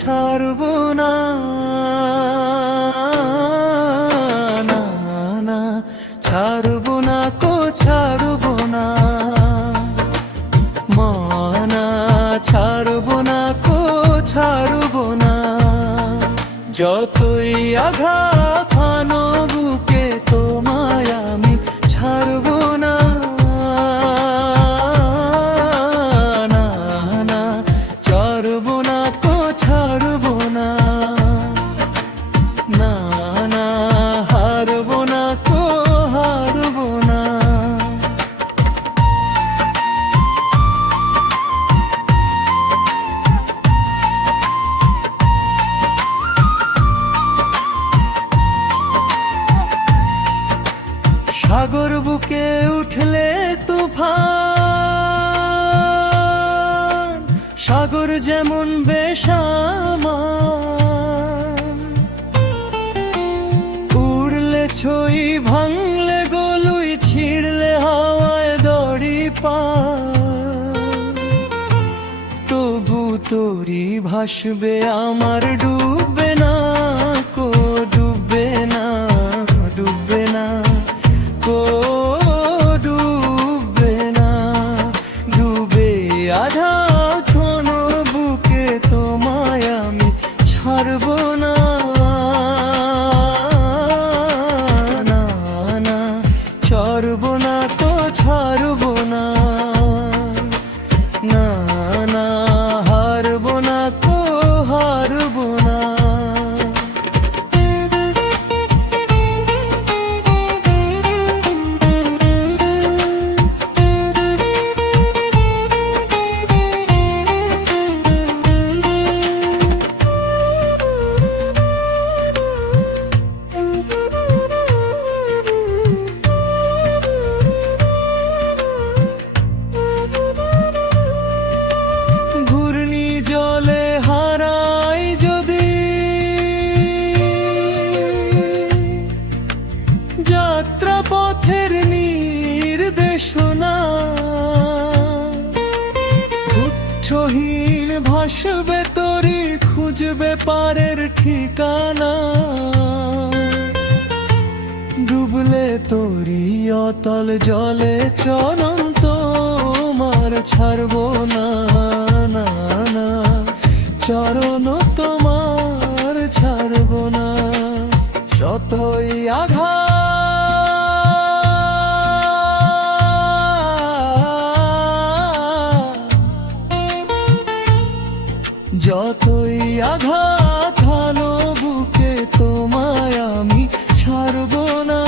ছাড়বো না, না না ছাড়বো না কো ছাড়বো না, মানা ছাড়বো না কো ছাড়বো না। যতই আঘাত হানো বুকে তোমায় আমি ছাড়বো না, না না ছাড়বো না কো ছাড়বো না, না না হারবো না কো হারবো না। সাগর বুকে উঠলে তুফান, সাগর যেমন বেসামাল, উড়লে ছই ভাঙলে গলুই ছিড়লে হাওয়ায় দড়ি পাল, তবু তোরি ভাসবে আমার ডুববে না কো ডুববে না, ডুববে না কো ডুববে না। ডুবে আধা ঘন বুকে তোমায় আমি ছাড়বো না, না না ছাড়বো না তো ছাড়বো না, না না হারবো না তো হারবো না। ঘূর্ণি জলে হারাই যদি যাত্রা পথের নির্দেশনা, উচ্চহীন ভাসবে তরি খুঁজবে পারের ঠিকানা, ডুবলে তরি অতল জলে চরণ তোমার ছাড়বো না, না না চরণ তোমার ছাড়বো না। যতই আঘাত, যতই আঘাত হানো বুকে তোমায় আমি ছাড়বো না,